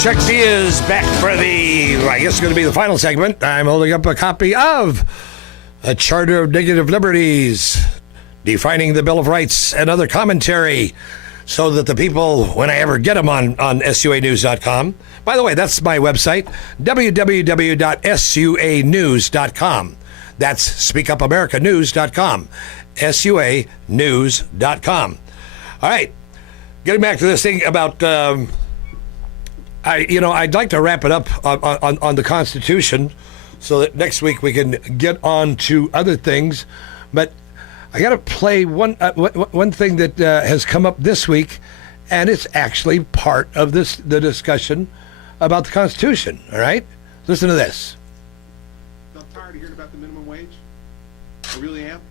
Chuck Diaz back for I guess it's going to be the final segment. I'm holding up a copy of A Charter of Negative Liberties, Defining the Bill of Rights, and other commentary, so that the people, when I ever get them on SUAnews.com, by the way, that's my website, www.suanews.com. That's speakupamericanews.com, SUAnews.com. All right, getting back to this thing about... I'd like to wrap it up on the Constitution so that next week we can get on to other things. But I got to play one thing that has come up this week, and it's actually part of the discussion about the Constitution. All right? Listen to this. I'm tired of hearing about the minimum wage. I really am.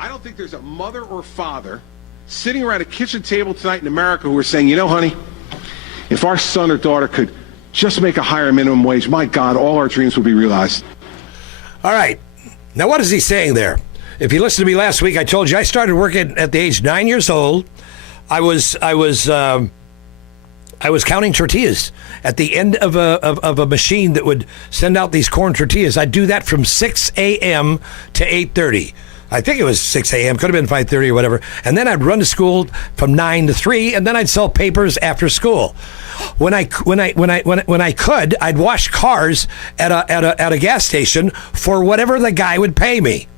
I don't think there's a mother or father sitting around a kitchen table tonight in America who are saying, you know, honey, if our son or daughter could just make a higher minimum wage, my God, all our dreams would be realized. All right. Now, what is he saying there? If you listened to me last week, I told you I started working at the age 9 years old. I was counting tortillas at the end of a machine that would send out these corn tortillas. I'd do that from 6 a.m. to 8:30. I think it was 6 a.m. Could have been 5:30 or whatever. And then I'd run to school from 9 to 3, and then I'd sell papers after school. When I could, I'd wash cars at a gas station for whatever the guy would pay me.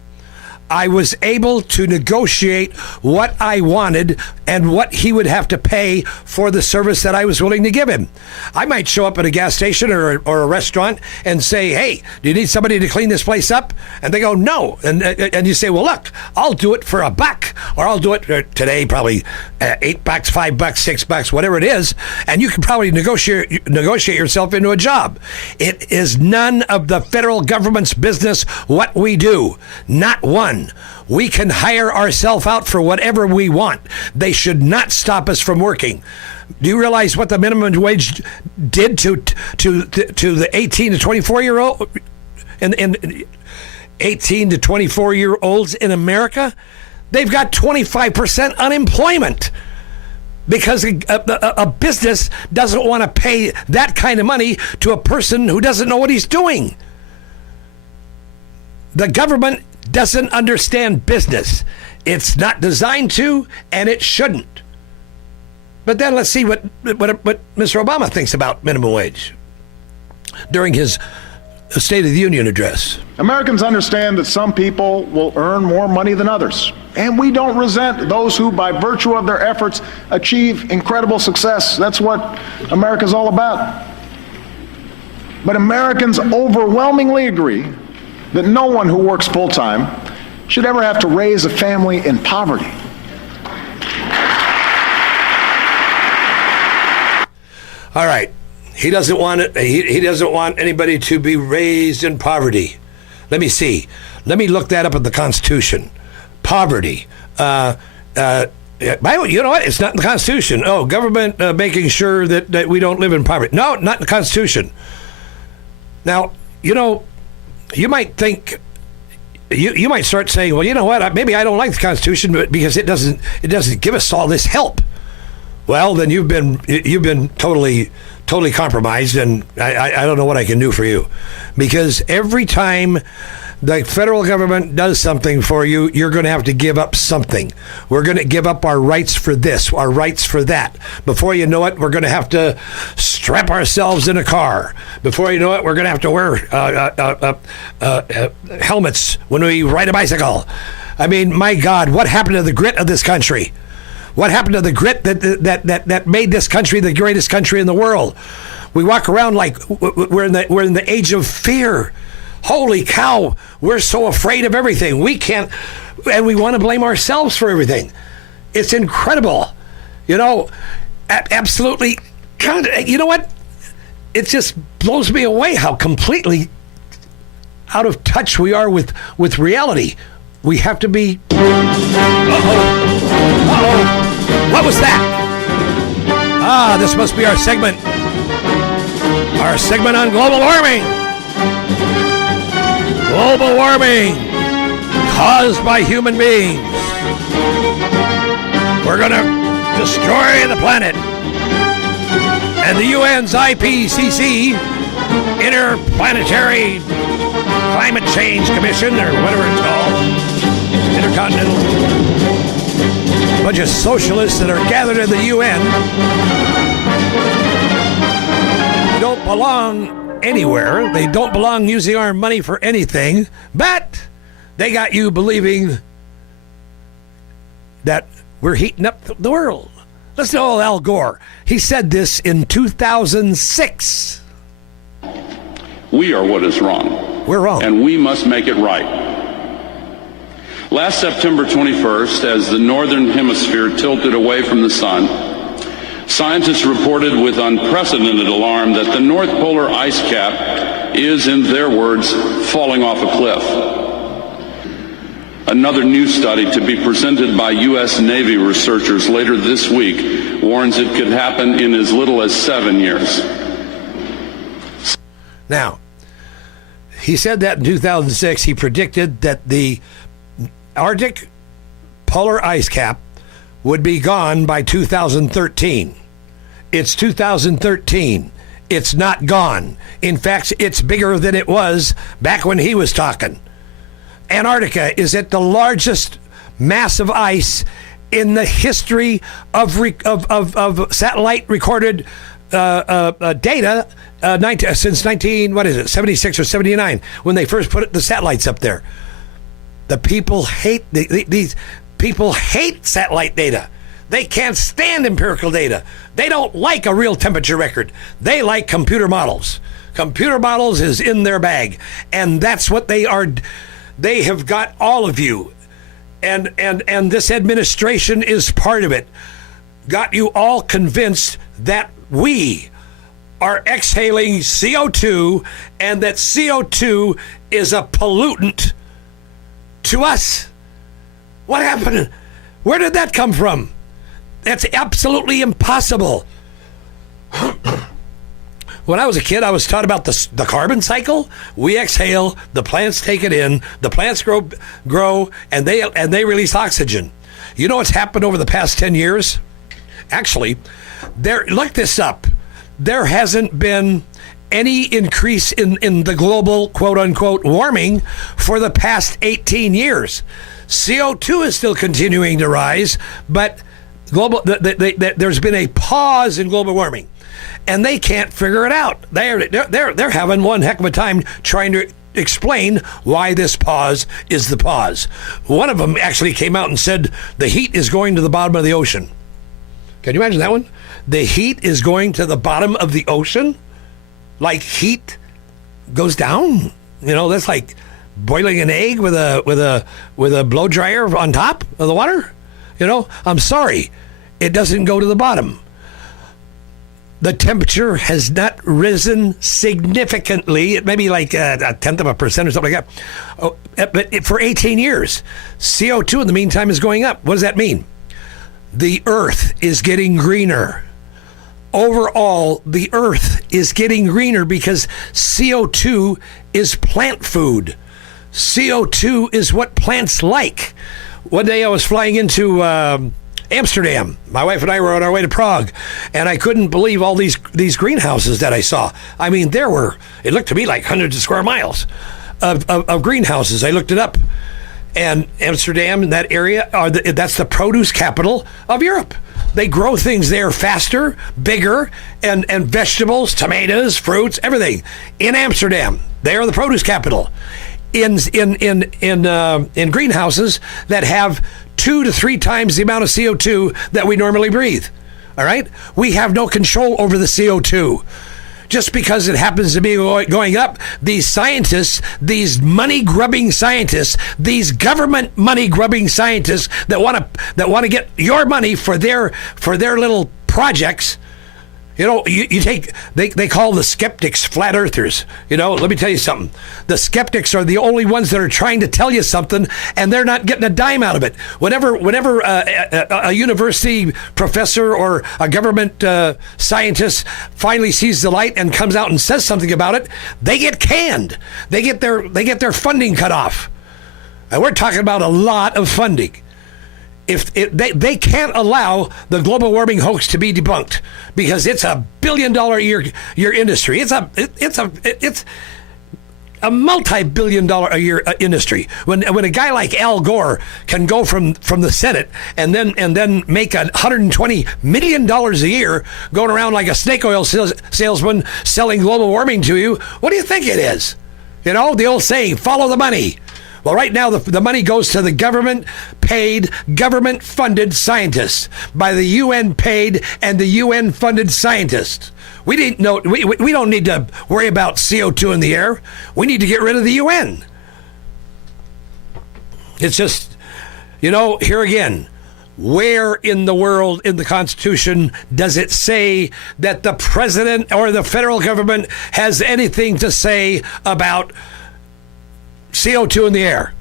I was able to negotiate what I wanted and what he would have to pay for the service that I was willing to give him. I might show up at a gas station or a restaurant and say, hey, do you need somebody to clean this place up? And they go, no. And you say, well, look, I'll do it for $1, or I'll do it today, probably $8, $5, $6, whatever it is. And you can probably negotiate yourself into a job. It is none of the federal government's business what we do. Not one. We can hire ourselves out for whatever we want. They should not stop us from working. Do you realize what the minimum wage did to the 18 to 24 year old and 18 to 24 year olds in America? They've got 25% unemployment because a business doesn't want to pay that kind of money to a person who doesn't know what he's doing. The government doesn't understand business. It's not designed to, and it shouldn't. But then let's see what Mr. Obama thinks about minimum wage during his State of the Union address. Americans understand that some people will earn more money than others, and we don't resent those who, by virtue of their efforts, achieve incredible success. That's what America's all about. But Americans overwhelmingly agree that no one who works full-time should ever have to raise a family in poverty. All right. He doesn't want it. He doesn't want anybody to be raised in poverty. Let me see. Let me look that up in the Constitution. Poverty. You know what? It's not in the Constitution. Oh, government making sure that we don't live in poverty. No, not in the Constitution. Now, you know, you might think, you might start saying, well, you know what? Maybe I don't like the Constitution, but because it doesn't give us all this help. Well, then you've been totally compromised, and I don't know what I can do for you, because every time the federal government does something for you, you're going to have to give up something. We're going to give up our rights for this, our rights for that. Before you know it, we're going to have to strap ourselves in a car. Before you know it, we're going to have to wear helmets when we ride a bicycle. I mean, my God, what happened to the grit of this country? What happened to the grit that made this country the greatest country in the world? We walk around like we're in the age of fear. Holy cow, we're so afraid of everything. We can't, and we want to blame ourselves for everything. It's incredible. You know, absolutely. You know what? It just blows me away how completely out of touch we are with reality. We have to be... Uh-oh. What was that? This must be our segment. Our segment on global warming. Global warming caused by human beings. We're going to destroy the planet. And the UN's IPCC, Interplanetary Climate Change Commission, or whatever it's called, Intercontinental, a bunch of socialists that are gathered in the UN, they don't belong anywhere. They don't belong using our money for anything, but they got you believing that we're heating up the world. Listen to old Al Gore. He said this in 2006. We are what is wrong. We're wrong. And we must make it right. Last September 21st, as the northern hemisphere tilted away from the sun, scientists reported with unprecedented alarm that the North Polar ice cap is, in their words, falling off a cliff. Another new study to be presented by U.S. Navy researchers later this week warns it could happen in as little as 7 years. Now, he said that in 2006. He predicted that the Arctic polar ice cap would be gone by 2013. It's 2013. It's not gone. In fact, it's bigger than it was back when he was talking. Antarctica is at the largest mass of ice in the history of satellite recorded data since 76 or 79, when they first put the satellites up there. The people hate these people hate satellite data. They can't stand empirical data. They don't like a real temperature record. They like computer models. Computer models is in their bag, and that's what they are. They have got all of you, and this administration is part of it. Got you all convinced that we are exhaling CO2 and that CO2 is a pollutant to us. What happened? Where did that come from? That's absolutely impossible. When I was a kid, I was taught about the carbon cycle. We exhale, the plants take it in, the plants grow, and they release oxygen. You know what's happened over the past 10 years? Actually, look this up. There hasn't been any increase in the global quote-unquote warming for the past 18 years. CO2 is still continuing to rise, but there's been a pause in global warming. And they can't figure it out. They're having one heck of a time trying to explain why this pause is the pause. One of them actually came out and said the heat is going to the bottom of the ocean. Can you imagine that one? The heat is going to the bottom of the ocean? Like heat goes down? You know, that's like boiling an egg with a blow dryer on top of the water? You know, I'm sorry. It doesn't go to the bottom. The temperature has not risen significantly. It may be like a tenth of a percent or something like that. But for 18 years, CO2 in the meantime is going up. What does that mean? The earth is getting greener. Overall, the earth is getting greener because CO2 is plant food. CO2 is what plants like. One day I was flying into Amsterdam. My wife and I were on our way to Prague, and I couldn't believe all these greenhouses that I saw. I mean, it looked to me like hundreds of square miles of greenhouses. I looked it up. And Amsterdam, in that area, that's the produce capital of Europe. They grow things there faster, bigger, and vegetables, tomatoes, fruits, everything in Amsterdam. They are the produce capital. In greenhouses that have 2 to 3 times the amount of CO2 that we normally breathe. All right? We have no control over the CO2. Just because it happens to be going up, these scientists, these money-grubbing scientists, these government money-grubbing scientists that want to get your money for their little projects. You know, they call the skeptics flat earthers. You know, let me tell you something. The skeptics are the only ones that are trying to tell you something, and they're not getting a dime out of it. Whenever a university professor or a government scientist finally sees the light and comes out and says something about it, they get canned. They get their funding cut off. And we're talking about a lot of funding. they can't allow the global warming hoax to be debunked because it's a $1 billion a year industry. It's a multi-billion-dollar a year industry. When a guy like Al Gore can go from the Senate and then make $120 million a year going around like a snake oil salesman selling global warming to you, what do you think it is? You know, the old saying, follow the money. Well, right now, the money goes to the government-paid, government-funded scientists by the UN-paid and the UN-funded scientists. We don't need to worry about CO2 in the air. We need to get rid of the UN. It's just, here again, where in the world in the Constitution does it say that the president or the federal government has anything to say about CO2 in the air?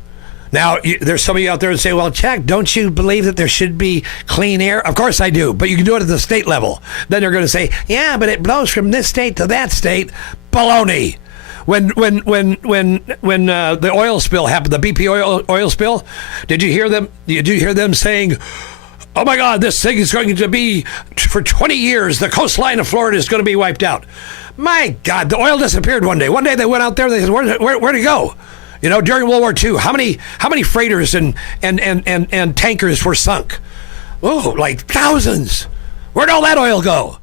Now, there's some of you out there who say, well, Chuck, don't you believe that there should be clean air? Of course I do, but you can do it at the state level. Then they're going to say, yeah, but it blows from this state to that state. Baloney. When the oil spill happened, the BP oil spill, did you hear them saying, oh my God, this thing is going to be, for 20 years, the coastline of Florida is going to be wiped out. My God, the oil disappeared one day. One day they went out there, they said, where'd it go? During World War II, how many freighters and tankers were sunk? Oh, like thousands. Where'd all that oil go?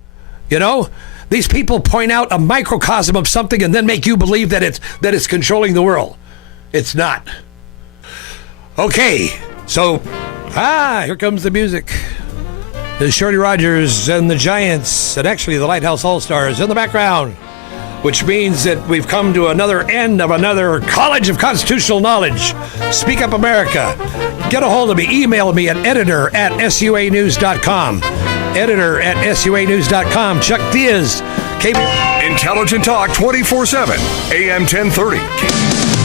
These people point out a microcosm of something and then make you believe that it's controlling the world. It's not. Okay, so here comes the music. There's Shorty Rogers and the Giants, and actually the Lighthouse All-Stars in the background, which means that we've come to another end of another College of Constitutional Knowledge. Speak Up America. Get a hold of me. Email me at editor@suanews.com. Editor@suanews.com. Chuck Diaz. Intelligent Talk 24/7. AM 1030.